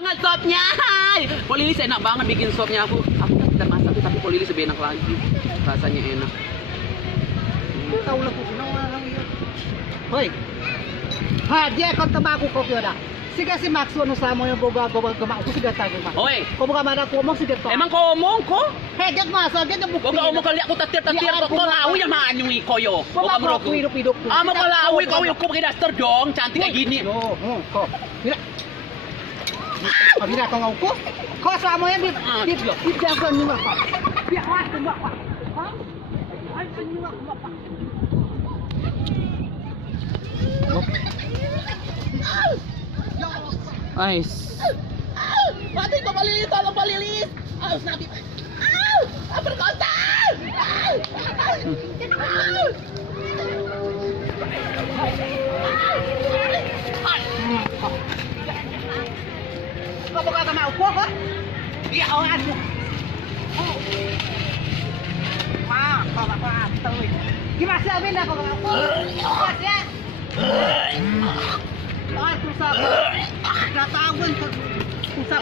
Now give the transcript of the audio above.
Banget sopnya. Po Lilis enak banget bikin sopnya aku. Aku kan tidak masak tuh, tapi Po Lilis lebih enak lagi. Rasanya enak. Tahu lah ko orang yun. Hoy. Ha, dia kau tembak ko dah. Sige si Max ano sa mo yung boga ko sige tayo ba. Oi, Ko boga mana ko mo sige to. emang kau omong ko? Heget mo sa dia bukti. Kau gak omong kali aku tatir kau lawi yang maanyui koyo. Ko ba ko hidup. Amo kau lawi kau yung pakai daster dong, cantik kayak gini. Yo, ko. Mira. Mira kau ko. Ko sa mo yan di jago ni Bapak. Biar awas ko Bapak. Ha? Ay kanyo Bapak. Nice. Mati ko palilis, tolong palilis. Awas nabi. Apa kau Kau buka sama aku kok? Iya orang aku. Wah, kau apa tuh? Gimana sih Amin dah kau aku? Mas ya. Ah, susah. Enggak tahu kan susah.